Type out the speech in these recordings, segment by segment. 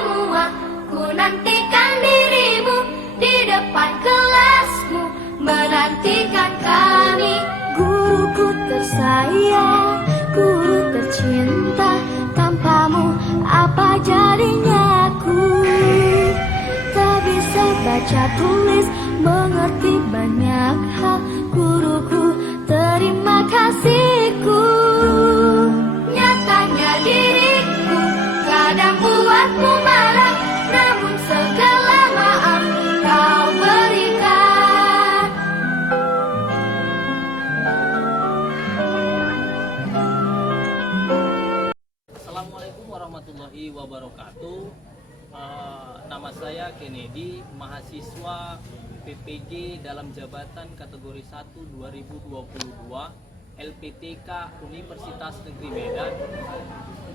semua, ku nantikan dirimu di depan kelasmu, menantikan kami. Guruku tersayang, guru tercinta, tanpamu apa jadinya aku? Tak bisa baca tulis, mengerti banyak hal. Guruku, terima kasihku. Nyatanya diriku kadang buatmu marah, namun segala maaf kau berikan. Assalamualaikum warahmatullahi wabarakatuh. Nama saya Kennedy, mahasiswa PPG dalam jabatan kategori 1 2022 LPTK Universitas Negeri Medan.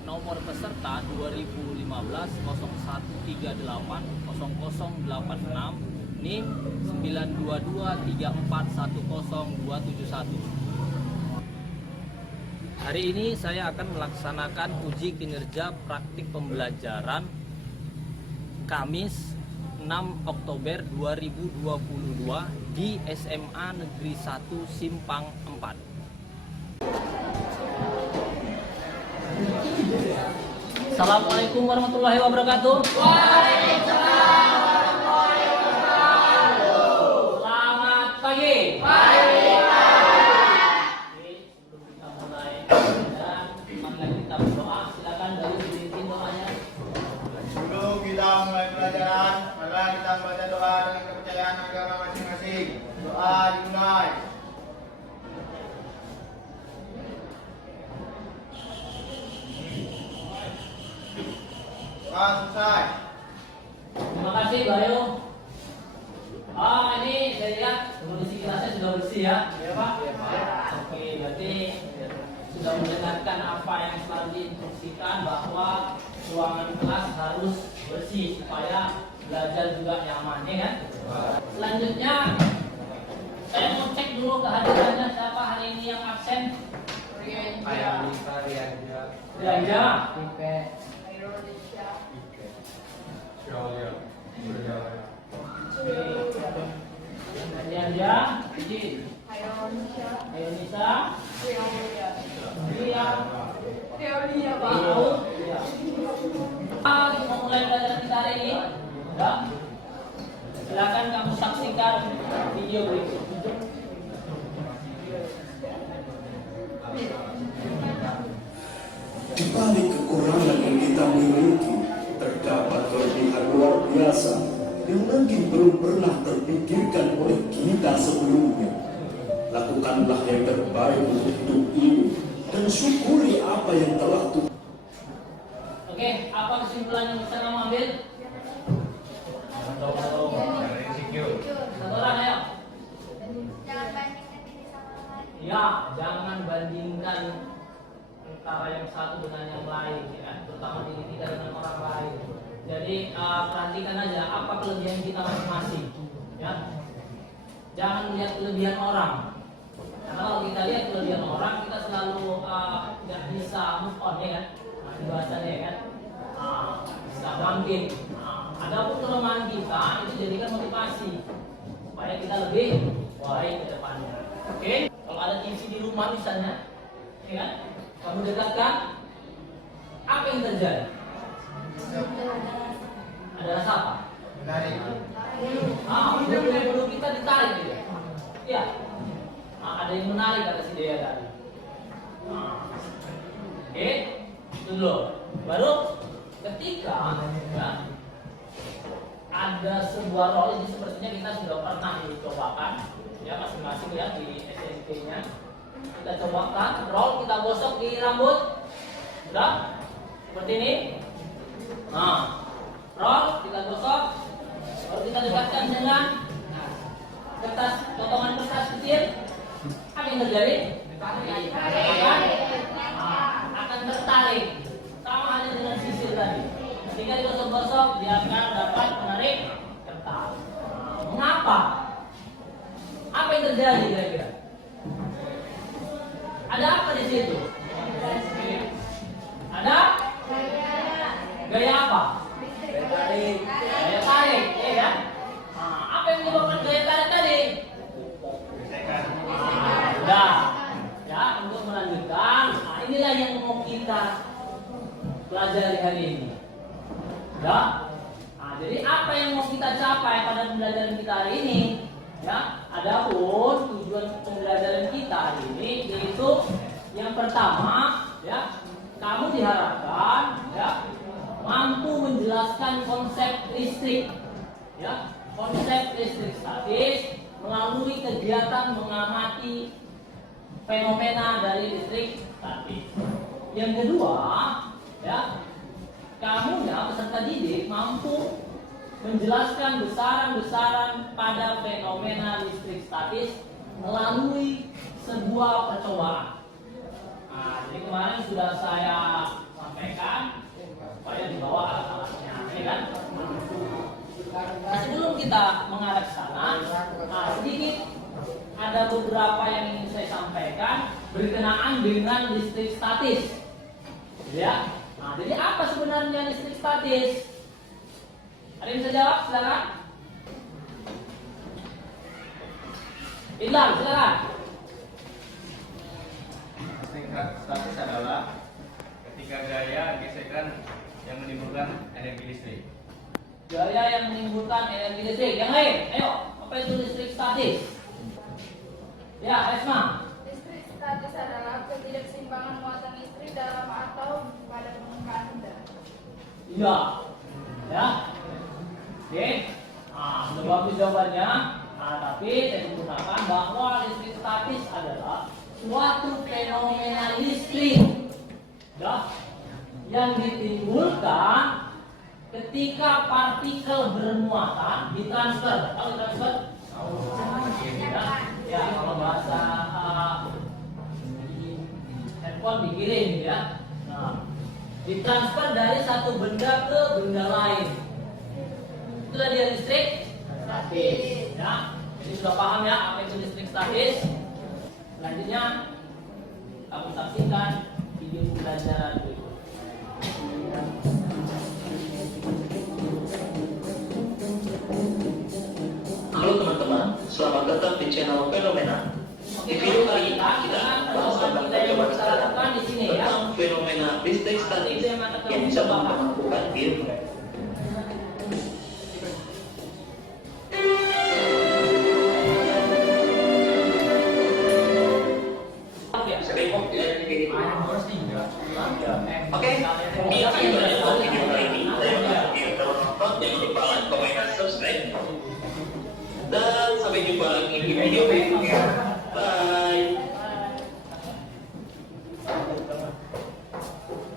Nomor peserta 2015 0138 0086 NIM 922341021. Hari ini saya akan melaksanakan uji kinerja praktik pembelajaran Kamis 6 Oktober 2022 di SMA Negeri 1 Simpang 4. Assalamualaikum warahmatullahi wabarakatuh. Waalaikumsalam warahmatullahi wabarakatuh. Selamat pagi. Pagi. Oke, sebelum kita mulai dan marilah kita berdoa. Silakan dari dipimpin doanya. Sebelum kita mulai pelajaran, marilah kita membaca doa dengan kepercayaan agama masing-masing. Doa dimulai. Doa selesai. Terima kasih Bayu. Ini saya lihat kondisi kelasnya sudah bersih ya. Ya Pak? Ya Pak. Oke, berarti sudah mendengarkan apa yang selalu diinstruksikan bahwa ruangan kelas harus bersih supaya belajar juga nyaman, ya kan? Selanjutnya saya mau cek dulu kehadirannya siapa hari ini yang absen. Rianja. Rianja, izin. Ayonisa. Kita mulai pelajaran kita hari ini. Ya. Silakan kamu saksikan video berikut. Di balik kekurangan yang kita miliki, terdapat kelebihan luar biasa yang mungkin belum pernah terpikirkan oleh kita sebelumnya. Lakukanlah yang terbaik untuk hidup ini dan syukuri apa yang telah Tuhan. Oke, apa kesimpulan yang bisa kamu ambil? Satu orang, ayo. Jangan bandingkan diri sama orang lain. Ya, jangan bandingkan antara yang satu dengan yang lain, ya, terutama diri kita dengan orang lain. Jadi perhatikan aja apa kelebihan kita masing-masing, ya. Jangan melihat kelebihan orang. Karena kalau kita lihat kelebihan orang, kita selalu tidak bisa move on, ya kan? Bahasanya, ya kan? Bisa bangkit. Adapun kelemahan kita itu jadikan motivasi supaya kita lebih baik ke depannya. Oke? Kalau ada TV di rumah misalnya, ya kan? Kamu dekatkan, apa yang terjadi? Ada rasa apa? Menarik. Bulu kita ditarik gitu. Ya. Ada yang menarik kata si Dea tadi. Oke, itu dulu. Baru ketika ya, ada sebuah role ini sepertinya kita sudah pernah dicobakan ya masing-masing ya di SMP-nya. Kita cobakan role, kita gosok di rambut. Sudah? Seperti ini. Role kita gosok. Lalu kita dekatkan dengan kertas, potongan kertas kecil. Apa yang terjadi? Akan tertarik. Sama halnya dengan sisir tadi. Ketika digosok-gosok, dia akan dapat menarik kertas. Mengapa? Apa yang terjadi kira-kira? Ada apa di situ? Ada? Gaya apa? tercapai pada pembelajaran kita hari ini. Ya, adapun tujuan pembelajaran kita hari ini yaitu yang pertama, ya, kamu diharapkan ya mampu menjelaskan konsep listrik, ya, konsep listrik statis melalui kegiatan mengamati fenomena dari listrik statis. Yang kedua, ya, kamu ya peserta didik mampu menjelaskan besaran-besaran pada fenomena listrik statis melalui sebuah percobaan. Nah, jadi kemarin sudah saya sampaikan supaya dibawa alat-alatnya, ya kan? Nah, sebelum kita mengarah ke sana, sedikit ada beberapa yang ingin saya sampaikan berkenaan dengan listrik statis. Ya. Nah, jadi apa sebenarnya listrik statis? Ada yang bisa jawab? Silakan. Ilham, silakan. Listrik statis adalah ketika gaya gesekan yang menimbulkan energi listrik. Gaya yang menimbulkan energi listrik. Yang lain, ayo. Apa itu listrik statis? Ya, Esma. Listrik statis adalah ketidakseimbangan muatan listrik dalam atau pada permukaan benda. Iya. Ya. Oke. Nah, sudah bagus jawabannya. Nah, tapi saya menggunakan bahwa listrik statis adalah suatu fenomena listrik, ya, yang ditimbulkan ketika partikel bermuatan ditransfer. Tahu transfer? Ya, kalau bahasa di handphone dikirim, ya. Nah, ditransfer dari satu benda ke benda lain. Itulah dia listrik statis. Ya, jadi sudah paham ya apa itu listrik statis. Selanjutnya kamu saksikan video pembelajaran berikut. Halo teman-teman, selamat datang di channel Fenomena. Di video kali ini kita akan bahas tentang bagaimana cara tentang fenomena listrik statis yang bisa teman-teman lakukan di rumah. Oke, di video kali ini jangan lupa like, komen, dan subscribe. Dan sampai jumpa lagi di video berikutnya. Bye.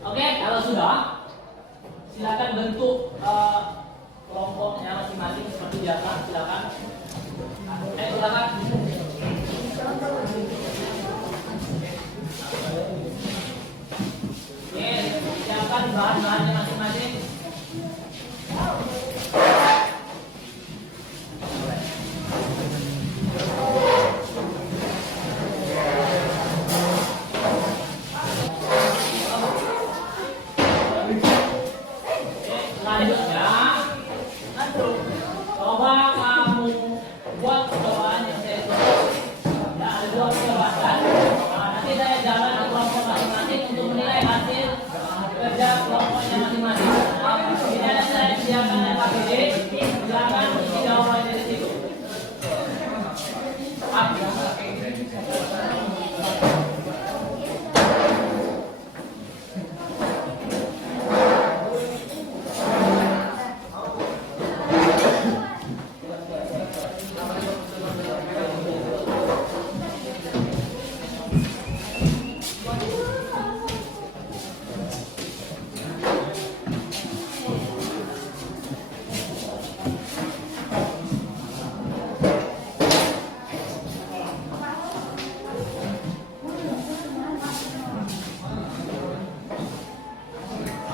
Oke, kalau sudah, silakan bentuk kelompoknya masing-masing seperti biasa. Silakan. Silakan. Oke, silakan bahan-bahannya masing-masing. Selanjutnya, coba kamu buat percobaan yang saya suruh. Ya, ada dua percobaan. Nah, nanti saya jalan ke kelompok masing-masing untuk menilai hasil kerja kelompoknya masing-masing. Ini ada saya sediakan LKPD. Silakan isi jawaban dari situ.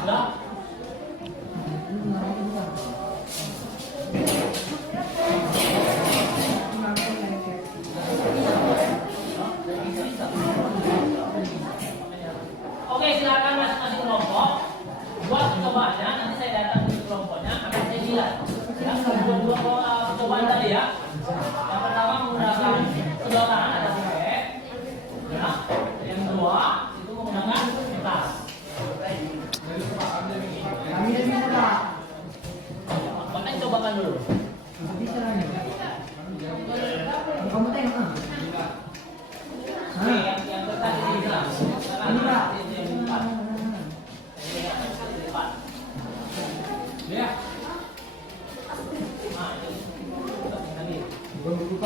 Sudah? Oke, silakan masing-masing kelompok buat percobaannya. Nanti saya datang ke kelompoknya, akan saya bilang. Ya, dua percobaan tadi ya. Yang pertama menggunakan kedua tangan ada pipet. Ya. Yang kedua itu menggunakan kertas. Makanya cobakan dulu.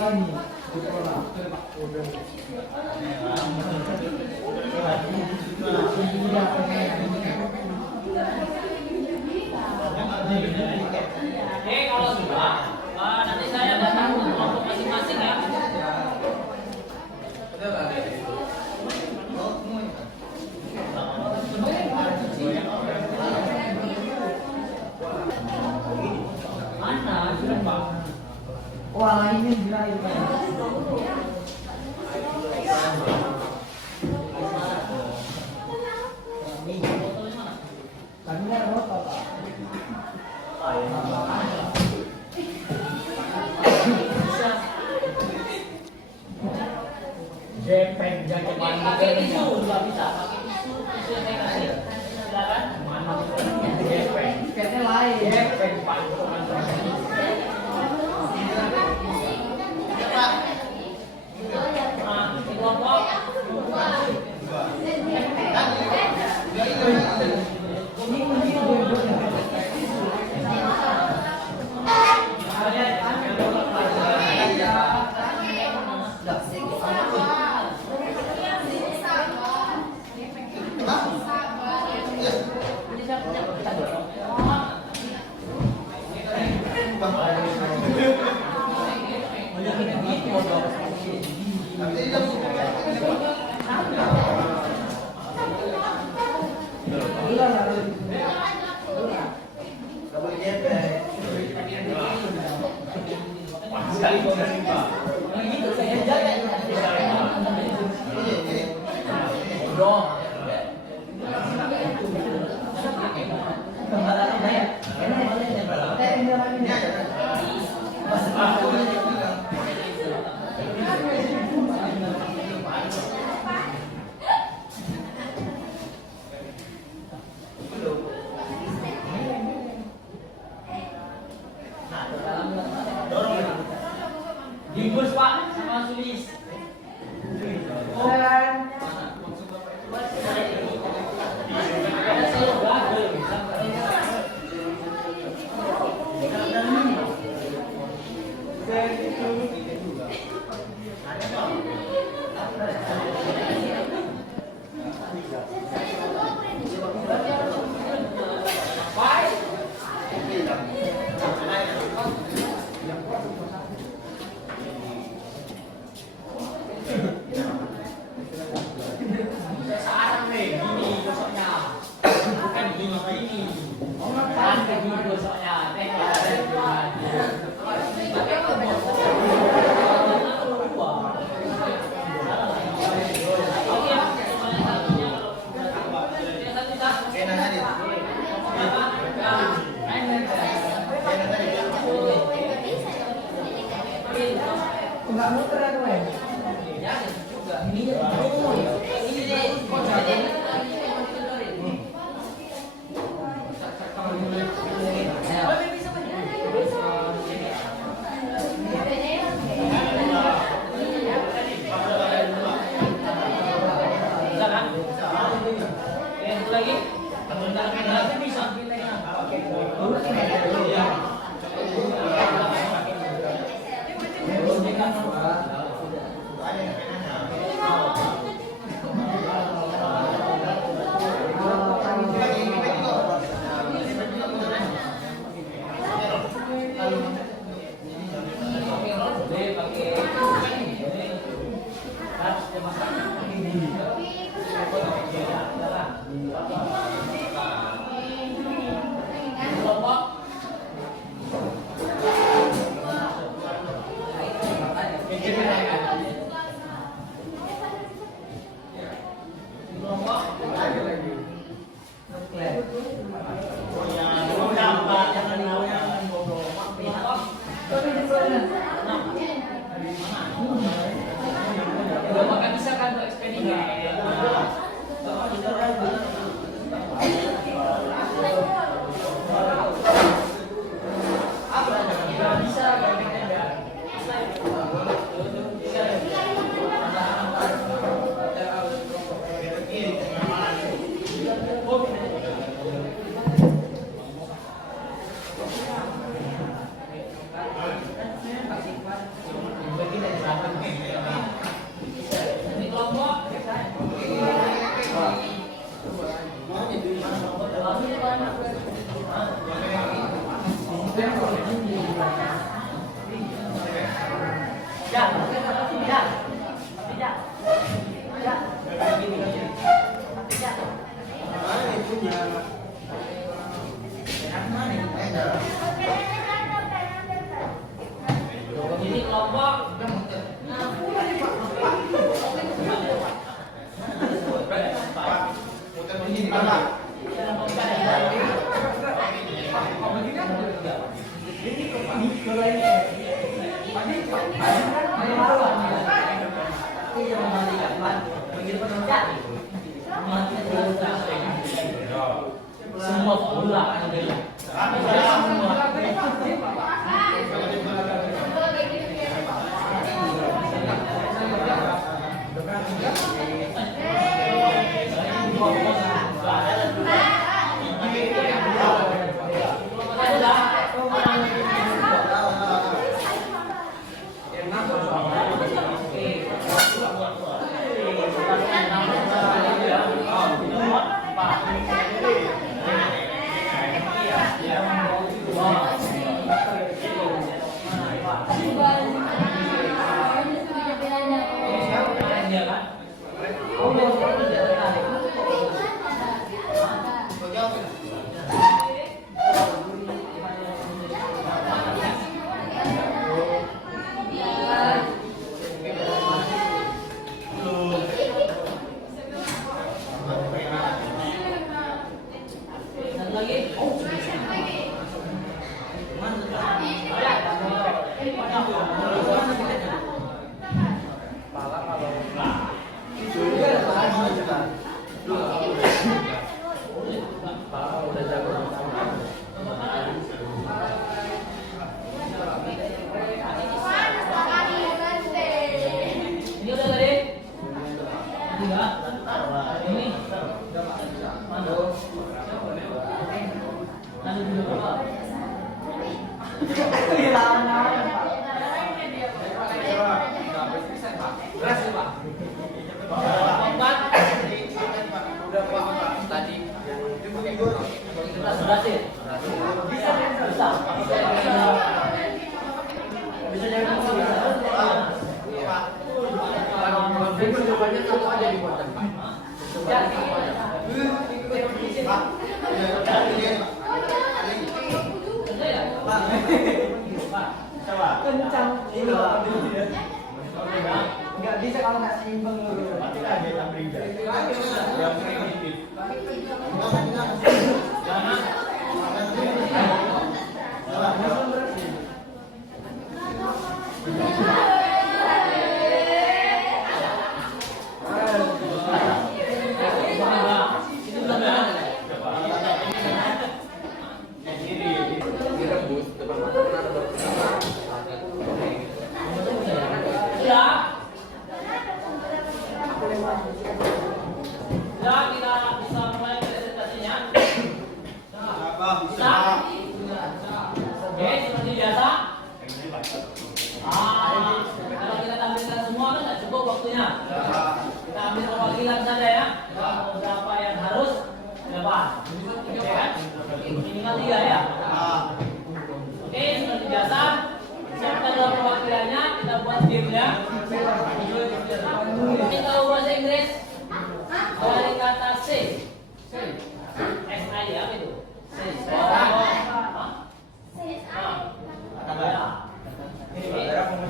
Oke, kalau sudah, nanti saya datang ke kelompok masing-masing ya. Mana sudah Pak? Wah, ini gila itu. Kami mau apa, Pak? Jepeng jangan pakai tisu nggak bisa pakai tisu yang saya kasih. Silakan. Mana jepeng? Kayaknya lain. Jepeng pantulan. Di kelompok. Dibus Pak sama Sulis. Sekarang nih gini gosoknya, bukan gini. Kan begini gosoknya, Ini kelompok Putar begini Pak. semua bola ini udah tadi enggak ini mana nanti dulu berapa berhasil bisa kencang nggak bisa kalau nggak seimbang dulu. Ya, kita bisa mulai presentasinya. Bisa? Oke, seperti biasa. Kalau kita tampilkan semua kan nggak cukup waktunya. Kita ambil perwakilan saja ya. Berapa yang harus dapat? Oke kan? Minimal 3 ya. Oke, seperti biasa. Siapkan dua perwakilannya, kita buat gamenya. Ini tahu bahasa Inggris? Dari kata say. S-I apa itu? Say.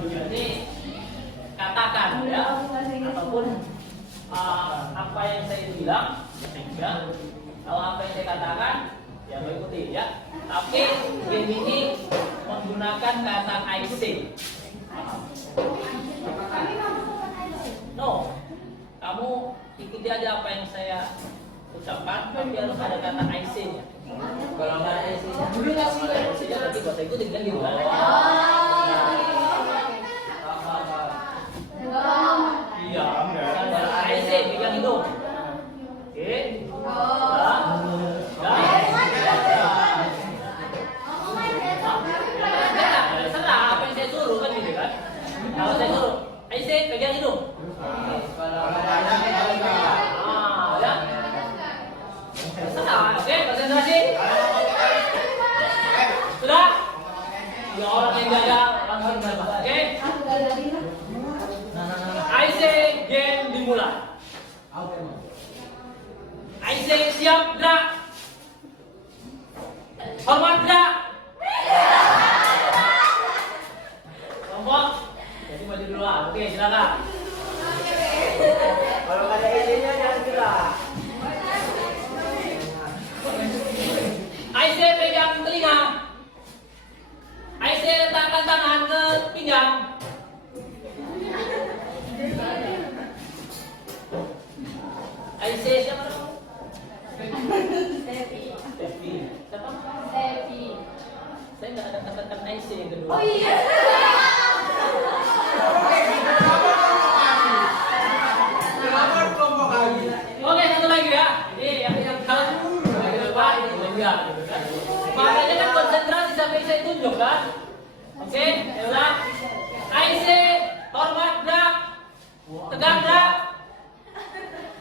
Jadi katakan ya, ataupun apa yang saya bilang, ya. Kalau apa yang saya katakan, ya mengikuti ya. Tapi game ini menggunakan kata I say. No, kamu ikuti aja apa yang saya ucapkan, tapi harus ada kata I say-nya. Kalau nggak ada I say-nya, berarti bahasa ikuti kan gitu kan? Iya, kalau I say pegang hidung. Oke. Serah apa yang saya suruh kan gitu kan? Kalau saya suruh, I say pegang hidung. Ya. Sudah, oke, konsentrasi. Sudah? tekan IC yang kedua. Oh iya. Oke, satu lagi ya. Ini yang kamu depan itu enggak gitu kan. Makanya kan konsentrasi sampai saya tunjuk kan. Oke, ya udah. IC hormat gerak. Tegak gerak.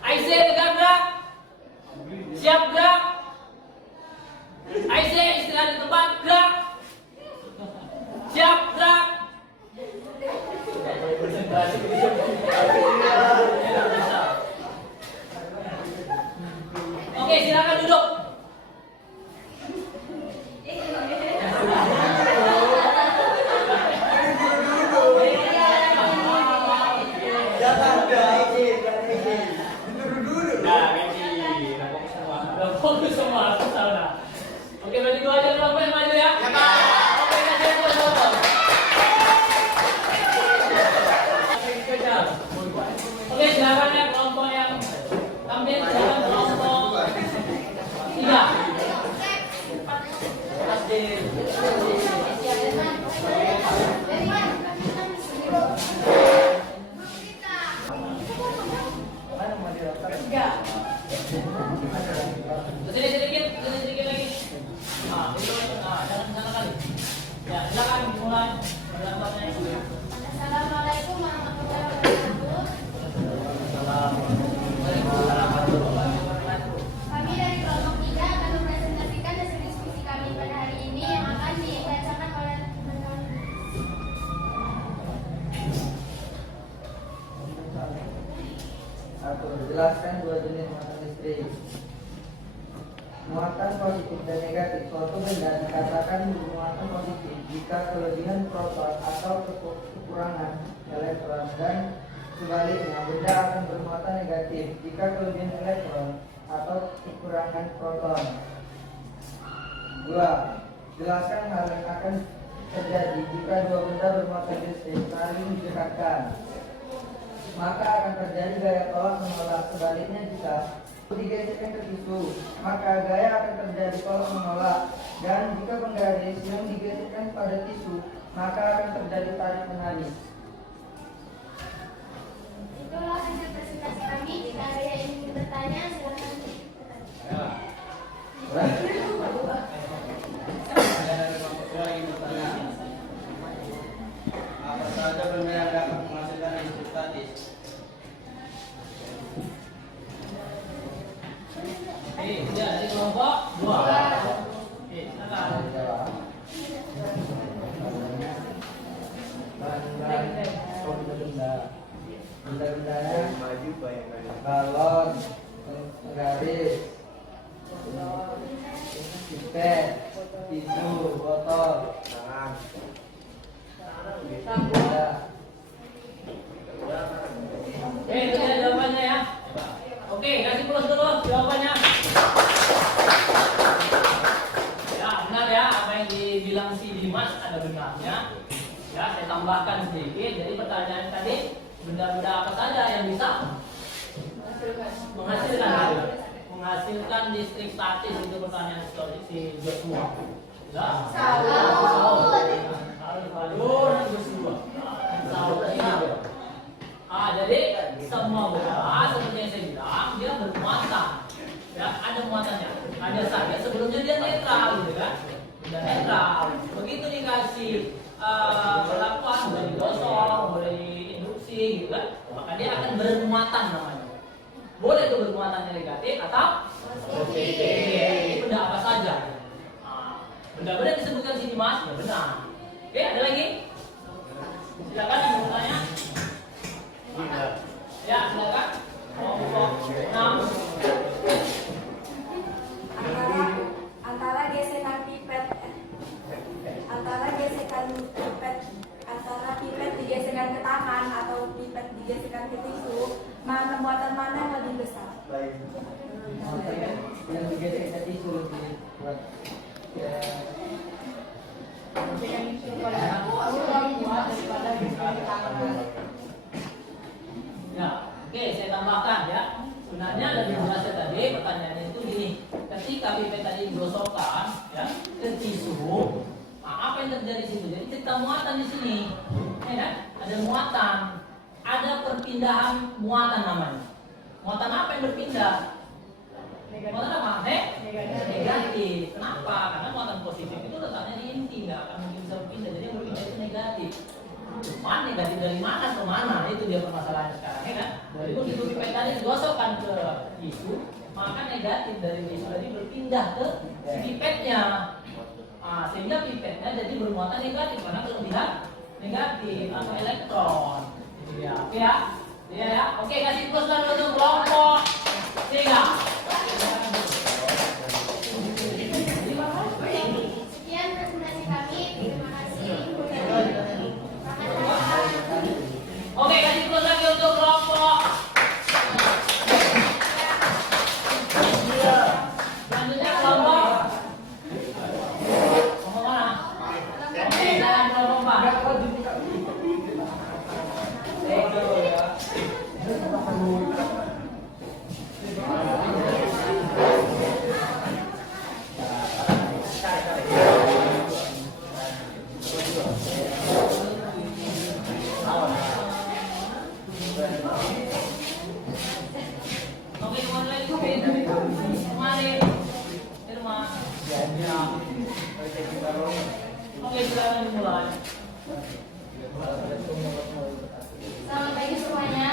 IC tegak gerak. Siap gerak. IC istirahat di tempat gerak. Siap gerak. Oke, silakan duduk. Udah fokus semua, saudara. Oke, bagi dua aja kelompok yang maju ya. Ya, Pak. Oke, kasih dua kelompok. Oke, silakan ya kelompok yang tampil dalam kelompok 3. Kesini sedikit lagi. Nah, itu, jangan sana kali. Ya, silakan mulai pendaftarnya. Assalamualaikum warahmatullahi wabarakatuh. Kami dari kelompok 3 akan mempresentasikan hasil diskusi kami pada hari ini yang akan dibacakan oleh teman-teman. Jelaskan dua jenis muatan listrik. Muatan positif dan negatif suatu benda dikatakan bermuatan positif jika kelebihan proton atau kekurangan elektron, dan sebaliknya benda akan bermuatan negatif jika kelebihan elektron atau kekurangan proton. 2. Jelaskan hal yang akan terjadi jika dua benda bermuatan listrik saling didekatkan. Maka akan terjadi gaya tolak menolak. Sebaliknya, jika digeserkan ke tisu, maka gaya akan terjadi tolak menolak. Dan jika penggaris yang digeserkan pada tisu, maka akan terjadi tarik menarik. Itulah hasil presentasi kami. Jika ada yang ingin bertanya, silakan. Apa saja benda yang dapat menghasilkan listrik statis? Ya, di kelompok 2. Silakan. Benda-bendanya balon, penggaris, pipet, tisu, botol, benda. Itu ya jawabannya ya. Oke, kasih plus dulu jawabannya. Ya, benar ya apa yang dibilang si Dimas ada benarnya. Ya, saya tambahkan sedikit. Jadi pertanyaan tadi, benda-benda apa saja yang bisa menghasilkan listrik statis, itu pertanyaan si Joshua. Ya. Saud. Jadi semua benda seperti yang saya bilang dia bermuatan. Ya, ada muatannya. Ada saja sebelumnya dia netral, gitu kan? Udah netral. Begitu dikasih perlakuan, boleh digosok, boleh induksi, gitu kan? Maka dia akan bermuatan namanya. Boleh itu bermuatannya negatif atau positif. Benda apa saja? Benda-benda yang disebutkan sini Mas, ya benar. Oke, ada lagi? Silakan yang mau bertanya. Ya, silakan. Antara gesekan pipet digeserkan ke tangan atau pipet digeserkan ke tisu, muatan mana yang lebih besar? Yang digeserkan ke tisu lebih kuat. Ya, oke, saya tambahkan ya. Sebenarnya dari jelasnya tadi pertanyaannya itu gini, ketika pipet tadi digosokkan ya ke tisu, apa apa yang terjadi di situ? Jadi cerita muatan di sini, ya kan? Ada muatan, ada perpindahan muatan namanya. Muatan apa yang berpindah? Muatan apa? Negatif. Kenapa? Karena muatan positif itu letaknya di inti, nggak akan mungkin bisa berpindah. Jadi yang berpindah itu negatif. Cuman negatif dari mana ke mana? Itu dia permasalahannya sekarang, ya kan? Jadi begitu pipet tadi digosokkan ke tisu, maka negatif dari tisu tadi berpindah ke si pipetnya. Sehingga pipetnya jadi bermuatan negatif karena kelebihan negatif atau elektron. Itu dia. Oke ya? Iya ya. Oke, kasih plus dan untuk kelompok 3. Sekian presentasi kami. Terima kasih. Oke, kasih plus lagi untuk kelompok. Selanjutnya kelompok. Kelompok mana? Oke, silakan kelompok 4. Oke, kembali lagi. Kembali. Di rumah. Oke, silakan dimulai. Selamat pagi semuanya.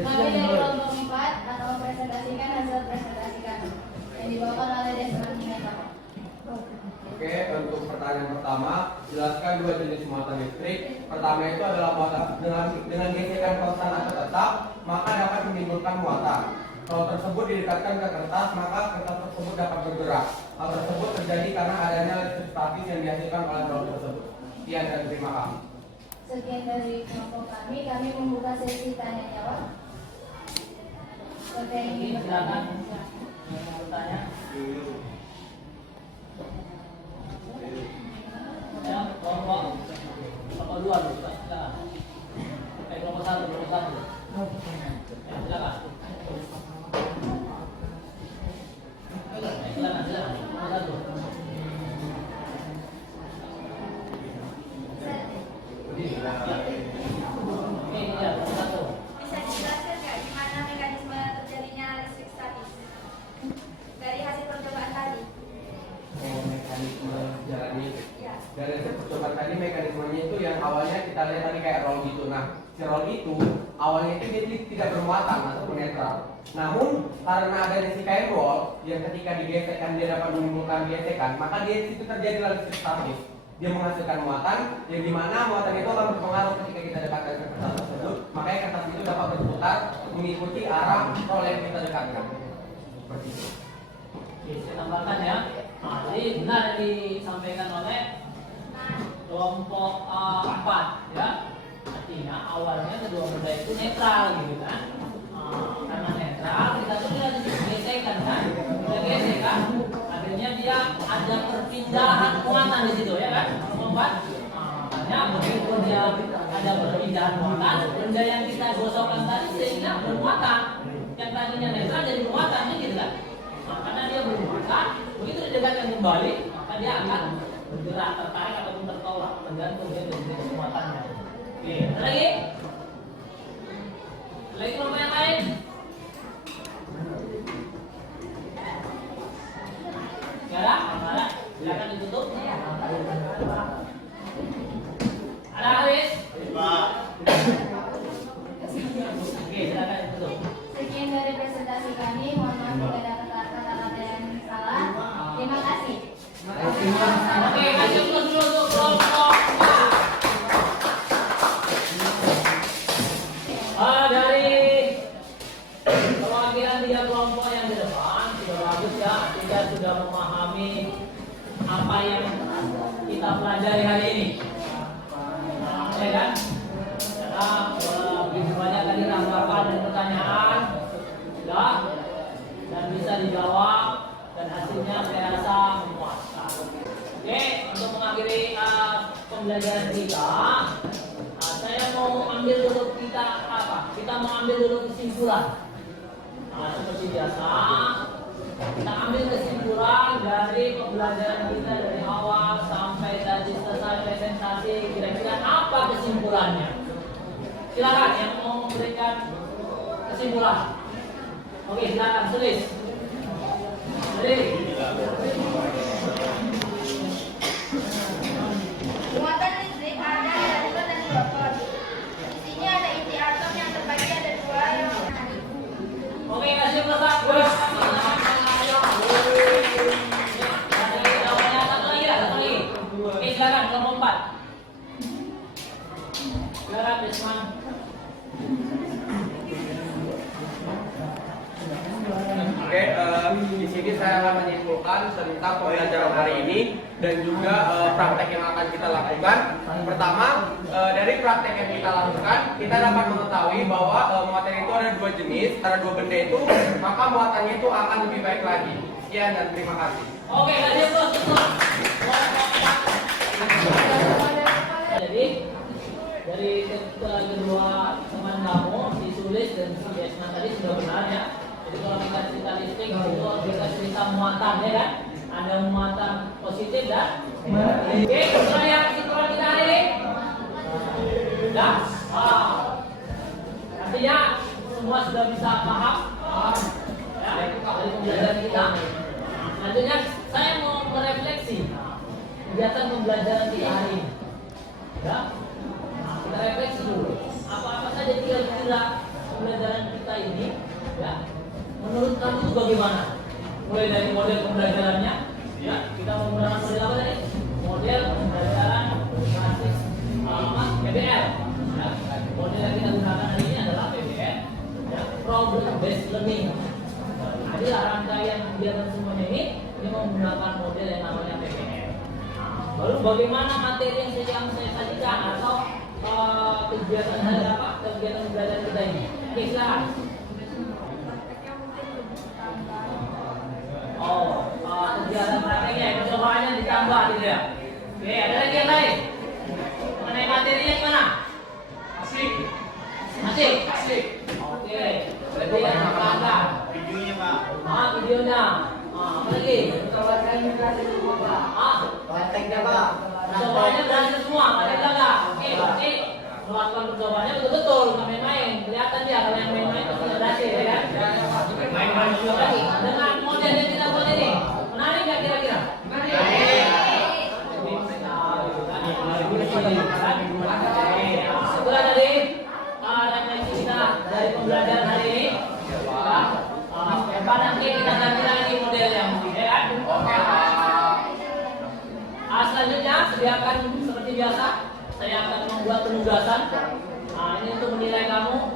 Kami dari kelompok 4 akan mempresentasikan hasil presentasi kami yang dibawakan oleh Desmond Hinata. Oke, untuk pertanyaan pertama, jelaskan dua jenis muatan listrik. Pertama itu adalah muatan dengan gesekan konstan atau tetap, maka dapat menimbulkan muatan. Kalau tersebut didekatkan ke kertas, maka kertas tersebut dapat bergerak. Hal tersebut terjadi karena adanya listrik statis yang dihasilkan oleh rol tersebut. Sekian dan terima kasih. Sekian dari kelompok kami membuka sesi tanya jawab. Seperti yang ingin Silakan. Yang mau bertanya. Ya, kelompok 2 dulu, silakan. Kelompok 1. Ya, silakan. Silakan. Kelompok 1. Ya, kelompok 1. Bisa dijelaskan nggak gimana mekanisme terjadinya listrik statis dari hasil percobaan tadi? Mekanisme jalannya itu. Ya. Dari hasil percobaan tadi mekanismenya itu yang awalnya kita lihat tadi kayak roll gitu. Nah, si roll itu awalnya itu dia tidak bermuatan ataupun netral. Namun karena adanya si kain roll yang ketika digesekkan dia dapat menimbulkan gesekan, maka dia itu terjadi listrik statis. Dia menghasilkan muatan yang dimana muatan itu akan berpengaruh ketika kita dekatkan ke kertas tersebut. Makanya kertas itu dapat berputar mengikuti arah roll yang kita dekatkan. Seperti itu. Oke, saya tambahkan ya. Nah, jadi benar yang disampaikan oleh kelompok 4 ya. Artinya awalnya kedua benda itu netral gitu kan. Karena netral kita tuh tidak digesekkan kan. Kita gesekkan. Akhirnya dia ada perpindahan muatan di situ ya kan. Kelompok 4. Makanya begitu dia ada perpindahan muatan, benda yang kita gosokkan tadi sehingga bermuatan. Yang tadinya netral jadi bermuatan gitu kan. Karena dia bermuatan, begitu didekatkan kembali, maka dia akan bergerak, tertarik ataupun tertolak, tergantung dia dari jenis muatannya. Oke, ada lagi? Lagi kelompok yang lain? Gak ada? Ada? Silakan ditutup. Ada Haris? Pak. Oke, silakan ditutup. Sekian dari presentasi kami. Mohon maaf jika ada kata-kata yang salah. Terima kasih. Oke, kasih plus dulu untuk kelompok dari perwakilan 3 kelompok yang di depan sudah bagus ya, kita sudah memahami apa yang kita pelajari hari ini. Ya kan? Karena begitu banyak tadi tanggapan dan pertanyaan sudah dan bisa dijawab dan hasilnya saya rasa memuaskan. Oke, untuk mengakhiri pembelajaran kita, saya mau ambil dulu kita mau ambil dulu kesimpulan. Seperti biasa, Kita ambil kesimpulan dari pembelajaran kita dari awal sampai tadi selesai presentasi. Kira-kira apa kesimpulannya? Silakan yang mau memberikan kesimpulan. Oke, silakan tulis. Muatan listrik ada dari dan dua ton. Di sini ada inti atom yang terbagi ada dua yang Oke, kasih pesan. Satu lagi. Oke, silakan kelompok 4. Silakan Desman. Oke, di sini saya akan menyimpulkan tentang pembelajaran hari ini dan juga praktek yang akan kita lakukan. Pertama, dari praktek yang kita lakukan, kita dapat mengetahui bahwa muatan itu ada dua jenis, ada dua benda itu, maka muatannya itu akan lebih baik lagi. Sekian dan terima kasih. Oke, kasih pesan. Jadi dari kedua teman kamu, si Sulis dan si Desman tadi sudah benar ya. Jadi kalau kita cerita listrik itu kita cerita muatan ya kan? Ada muatan positif dan oke, kemudian yang kesimpulan kita hari ini. Dah. Artinya semua sudah bisa paham ya, dari pembelajaran kita. Nantinya saya mau merefleksi kegiatan pembelajaran kita hari ini. Ya, kita refleksi dulu. Apa-apa saja kira-kira pembelajaran kita ini, ya. Menurut kamu itu bagaimana? Mulai dari model pembelajarannya, ya, kita menggunakan model apa tadi? Model pembelajaran berbasis PBL. Ya. Model yang kita gunakan hari ini adalah PBL, ya, problem based learning. Jadi rangkaian kegiatan semuanya ini menggunakan model yang namanya PBL. Lalu bagaimana materi yang saya sajikan atau kegiatan hari apa? Kegiatan pembelajaran kita ini? Oke, silakan. Kegiatan prakteknya, percobaannya ditambah gitu ya. Oke, ada lagi yang lain? Mengenai materinya gimana? Asik. Oke, berarti yang apa? Videonya Pak. Videonya. Apa lagi? Percobaannya berhasil semua Pak. Prakteknya Pak. Percobaannya berhasil semua, ada enggak? Oke. Melakukan percobaannya betul-betul, nggak main-main. Kelihatan dia kalau yang main-main itu tidak berhasil ya kan? Main-main juga lagi. Dengan model yang kita buat ini, menarik nggak kira-kira? Menarik. Setelah dari refleksi kita dari pembelajaran hari ini, nanti kita ganti lagi model yang ya kan? Oke. Selanjutnya sediakan seperti biasa. Saya akan membuat penugasan. Ini untuk menilai kamu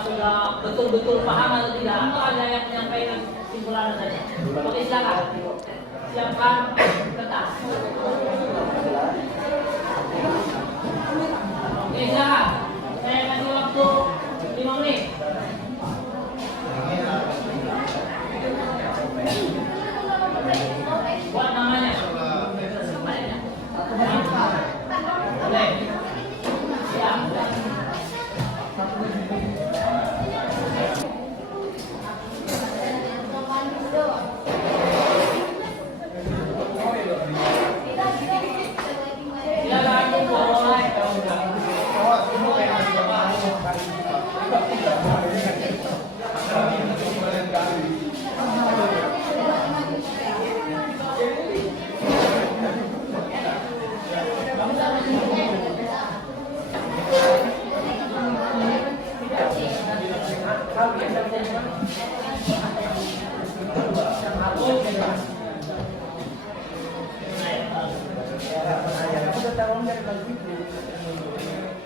sudah betul-betul paham atau tidak, atau hanya yang menyampaikan kesimpulan saja. Oke, silakan. Siapkan kertas. Oke, silakan. Saya kasih waktu 5 menit. Buat namanya. Boleh. Siap.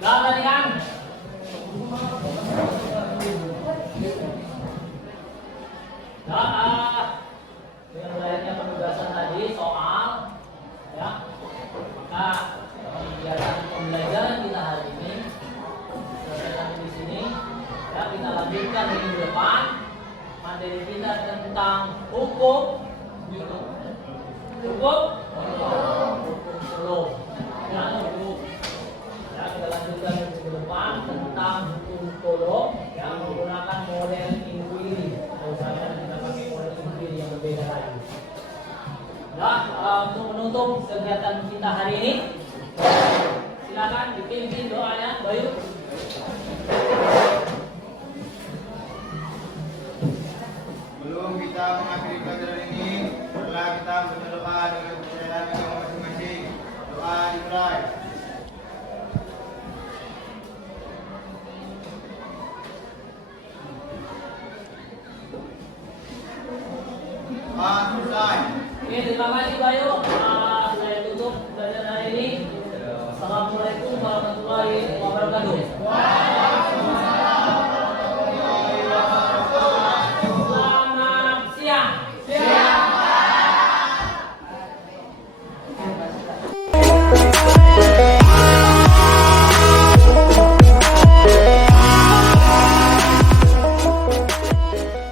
Perhatikan. Dengan layaknya penugasan tadi soal, ya, maka kegiatan pembelajaran kita hari ini selesai di sini. Ya, kita lanjutkan minggu depan materi kita tentang hukum. Ya, kita lanjutkan minggu depan tentang hukum kolom yang menggunakan model inquiry. Misalnya kita pakai model inquiry untuk menutup kegiatan kita hari ini. Silakan dipimpin doanya, Bayu. Sebelum kita mengakhiri pelajaran ini, marilah kita berdoa dengan kepercayaan agama masing-masing. Doa dimulai. Doa selesai. Oke, terima kasih Bayu. Saya tutup pelajaran hari ini. Assalamualaikum warahmatullahi wabarakatuh.